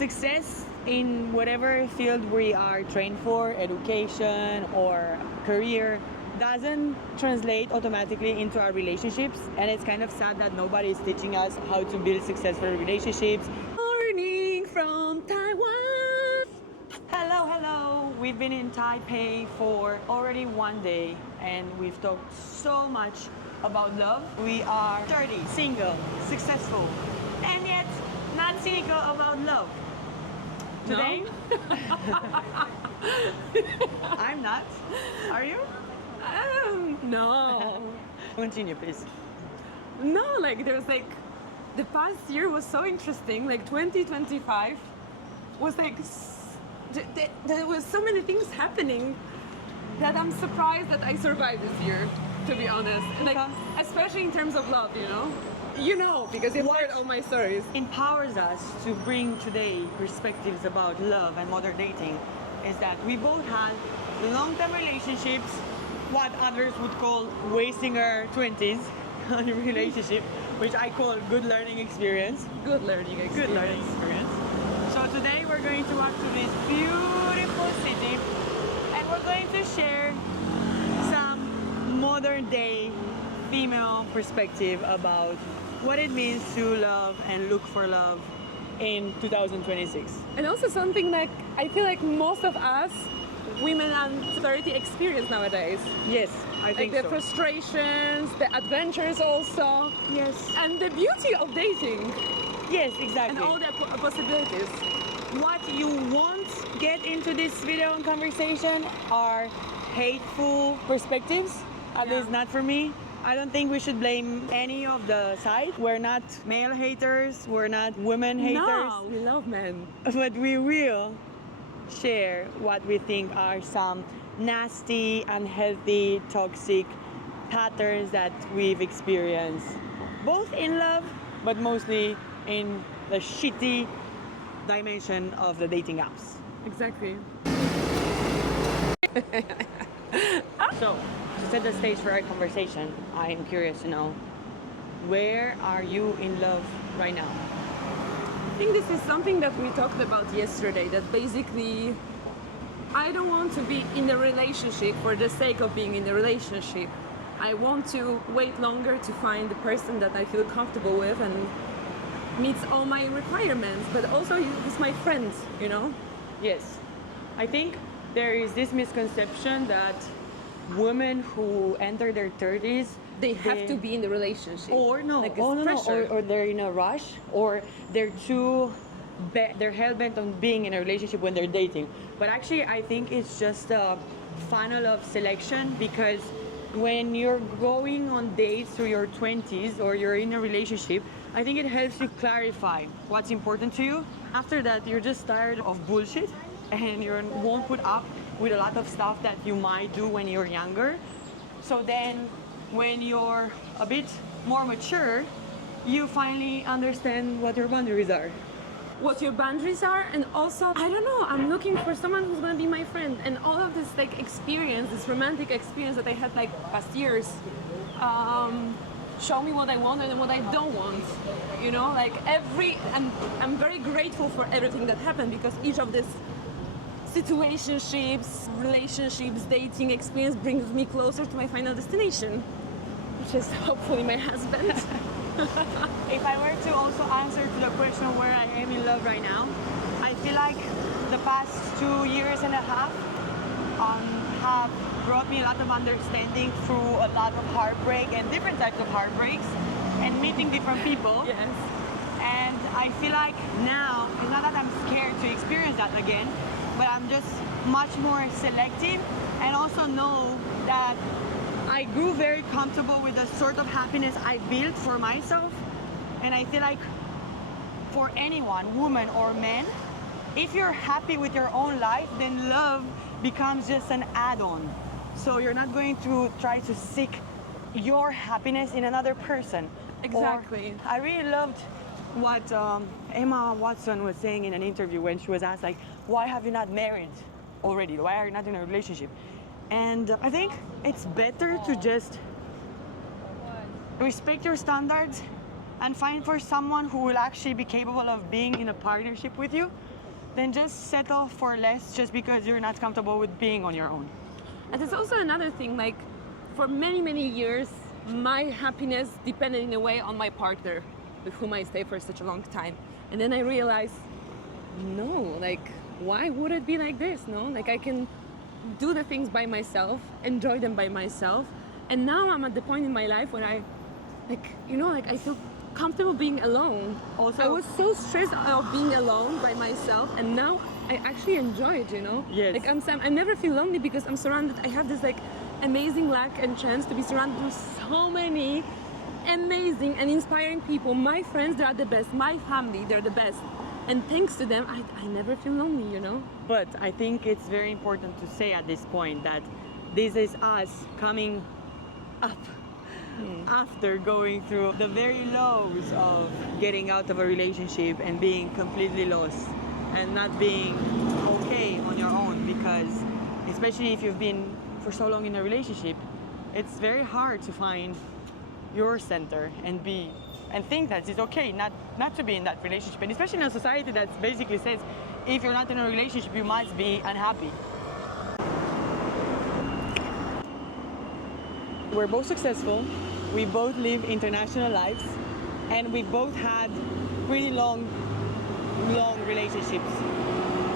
success in whatever field we are trained for, education or career, doesn't translate automatically into our relationships, and it's kind of sad that nobody is teaching us how to build successful relationships. Morning from Taiwan. Hello. We've been in Taipei for already one day, and we've talked so much about love. We are 30, single, successful, and yet not cynical about love. Today, I'm not. Are you? No. Continue, please. No, like there's like the past year was so interesting. Like 2025 was like there was so many things happening that I'm surprised that I survived this year. To be honest, like especially in terms of love, you know, because you've heard all my stories. Empowers us to bring today perspectives about love and modern dating is that we both had long-term relationships, what others would call wasting our 20s on a relationship, which I call good learning experience. Good learning experience. Good learning experience. So today we're going to walk through this beautiful city and we're going to share some modern day female perspective about what it means to love and look for love in 2026. And also something like I feel like most of us women under 30 experience nowadays. Yes, I think like the so. Frustrations, the adventures also. Yes. And the beauty of dating. Yes, exactly. And all the possibilities. What you won't get into this video and conversation are hateful perspectives, at least not for me. I don't think we should blame any of the sides. We're not male haters, we're not women haters. No, we love men. But we will share what we think are some nasty, unhealthy, toxic patterns that we've experienced, both in love, but mostly in the shitty dimension of the dating apps. Exactly. So, to set the stage for our conversation, I am curious to know, where are you in love right now? I think this is something that we talked about yesterday, that basically I don't want to be in a relationship for the sake of being in a relationship. I want to wait longer to find the person that I feel comfortable with and meets all my requirements, but also he's my friend, Yes. I think there is this misconception that women who enter their 30s, they have to be in the relationship. Or no, like or they're in a rush, or they're they're hell-bent on being in a relationship when they're dating. But actually, I think it's just a funnel of selection, because when you're going on dates through your 20s or you're in a relationship, I think it helps you clarify what's important to you. After that, you're just tired of bullshit and you won't put up with a lot of stuff that you might do when you're younger. So then when you're a bit more mature, you finally understand what your boundaries are. What your boundaries are, and also, I don't know, I'm looking for someone who's gonna be my friend. And all of this experience, this romantic experience that I had past years, show me what I want and what I don't want. I'm very grateful for everything that happened, because each of these situationships, relationships, dating experience brings me closer to my final destination, which is hopefully my husband. If I were to also answer to the question where I am in love right now, I feel like the past 2 years and a half have brought me a lot of understanding through a lot of heartbreak and different types of heartbreaks and meeting different people. Yes. And I feel like now, it's not that I'm scared to experience that again, but I'm just much more selective, and also know that I grew very comfortable with the sort of happiness I built for myself. And I feel like for anyone, woman or man, if you're happy with your own life, then love becomes just an add-on. So you're not going to try to seek your happiness in another person. Exactly. I really loved what Emma Watson was saying in an interview when she was asked, why have you not married already? Why are you not in a relationship? And I think it's better to just respect your standards and find for someone who will actually be capable of being in a partnership with you, then just settle for less just because you're not comfortable with being on your own. And there's also another thing, like for many, many years, my happiness depended in a way on my partner with whom I stay for such a long time. And then I realized, no, like, why would it be like this? No, like I can do the things by myself, enjoy them by myself. And now I'm at the point in my life when I, like, you know, like I feel comfortable being alone. Also, I was so stressed of being alone by myself, and now I actually enjoy it, you know? Yes. Like I never feel lonely because I'm surrounded, I have this like amazing luck and chance to be surrounded with so many amazing and inspiring people. My friends, they are the best. My family, they're the best. And thanks to them, I never feel lonely, you know? but I think it's very important to say at this point that this is us coming up after going through the very lows of getting out of a relationship and being completely lost and not being okay on your own, because especially if you've been for so long in a relationship, it's very hard to find your center and think that it's okay not to be in that relationship, and especially in a society that basically says if you're not in a relationship you must be unhappy. We're both successful, we both live international lives, and we both had pretty long relationships.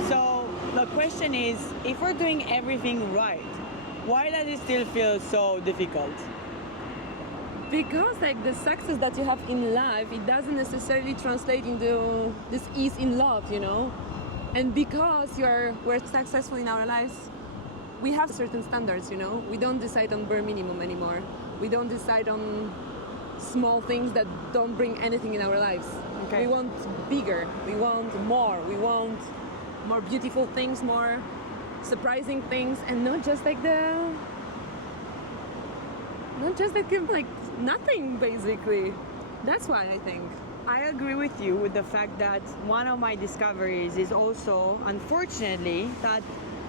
So the question is, if we're doing everything right, why does it still feel so difficult? Because like the success that you have in life, it doesn't necessarily translate into this ease in love, you know? And because we're successful in our lives, we have certain standards, you know? We don't decide on bare minimum anymore. We don't decide on small things that don't bring anything in our lives. Okay. We want bigger, we want more beautiful things, more surprising things, and not just like nothing basically. That's why I think. I agree with you with the fact that one of my discoveries is also, unfortunately, that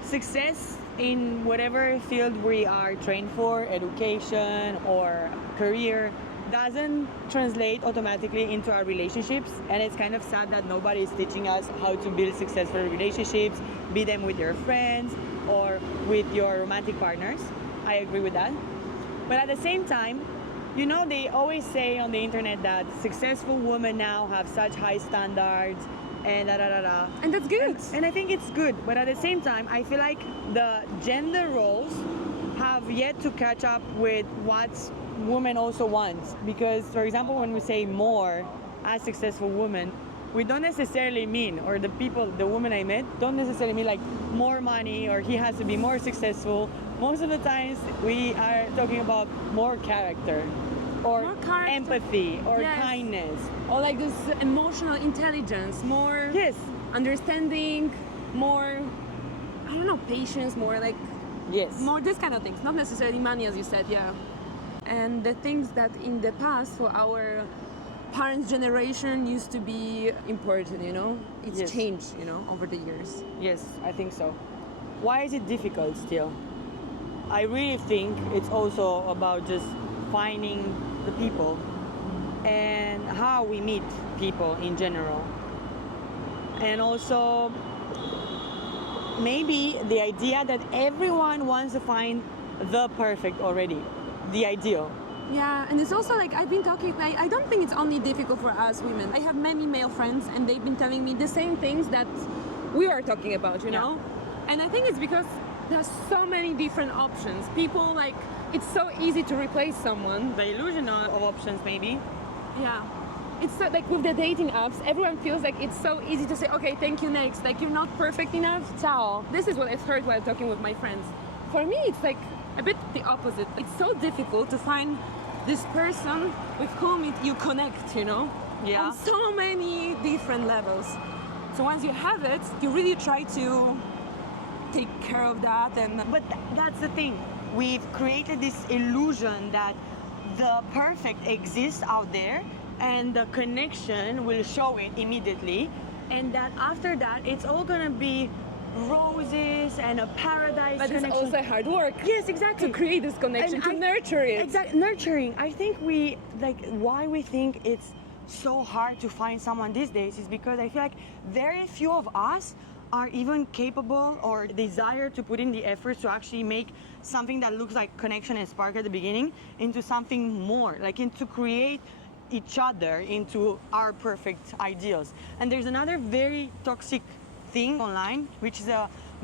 success in whatever field we are trained for, education or career, doesn't translate automatically into our relationships. And it's kind of sad that nobody is teaching us how to build successful relationships, be them with your friends or with your romantic partners. I agree with that. But at the same time, you know, they always say on the internet that successful women now have such high standards and da da da da. And that's good. And I think it's good. But at the same time, I feel like the gender roles have yet to catch up with what women also want. Because, for example, when we say more as successful women, we don't necessarily mean, or the women I met don't necessarily mean like more money or he has to be more successful. Most of the times we are talking about more character or empathy or kindness. Or like this emotional intelligence, more understanding, more, I don't know, patience, more like, more this kind of things. Not necessarily money, as you said, And the things that in the past for our parents' generation used to be important, you know? It's changed, you know, over the years. Yes, I think so. Why is it difficult still? I really think it's also about just finding the people and how we meet people in general. And also maybe the idea that everyone wants to find the perfect already, the ideal. Yeah, and it's also like I've been talking, I don't think it's only difficult for us women. I have many male friends and they've been telling me the same things that we are talking about, you know? And I think it's because there's so many different options. People like, it's so easy to replace someone. The illusion of options maybe. Yeah. It's so, like with the dating apps, everyone feels like it's so easy to say, okay, thank you, next. Like you're not perfect enough, ciao. This is what I've heard while talking with my friends. For me, it's like a bit the opposite. It's so difficult to find this person with whom you connect, you know? Yeah. On so many different levels. So once you have it, you really try to take care of that. But that's the thing. We've created this illusion that the perfect exists out there and the connection will show it immediately, and that after that it's all gonna be roses and a paradise. But connection. It's also hard work. Yes, exactly. To create this connection, to nurture it. Exactly, nurturing. I think why we think it's so hard to find someone these days is because I feel like very few of us are even capable or desire to put in the effort to actually make something that looks like connection and spark at the beginning into something more, like into create each other into our perfect ideals. And there's another very toxic thing online, which is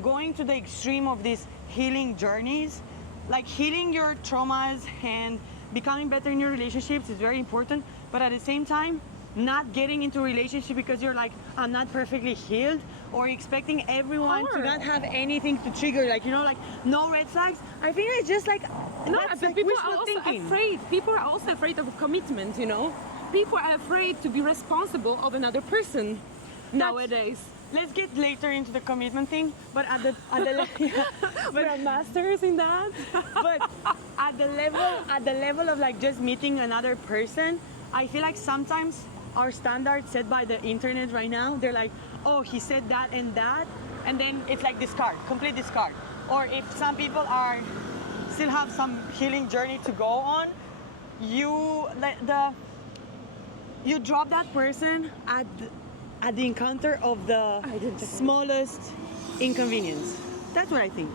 going to the extreme of these healing journeys. Like healing your traumas and becoming better in your relationships is very important, but at the same time, not getting into a relationship because you're like, I'm not perfectly healed, or expecting everyone to not have anything to trigger, like, you know, like no red flags. I think it's just like, No, that's but like people wishful are also thinking. afraid. People are also afraid of commitment, you know? People are afraid to be responsible of another person nowadays. Let's get later into the commitment thing, but at the We are masters in that. but at the level of like just meeting another person, I feel like sometimes our standards set by the internet right now, they're like, oh, he said that, and then it's like discard, complete discard. Or if some people are still have some healing journey to go on, you you drop that person at the encounter of the smallest inconvenience. That's what I think.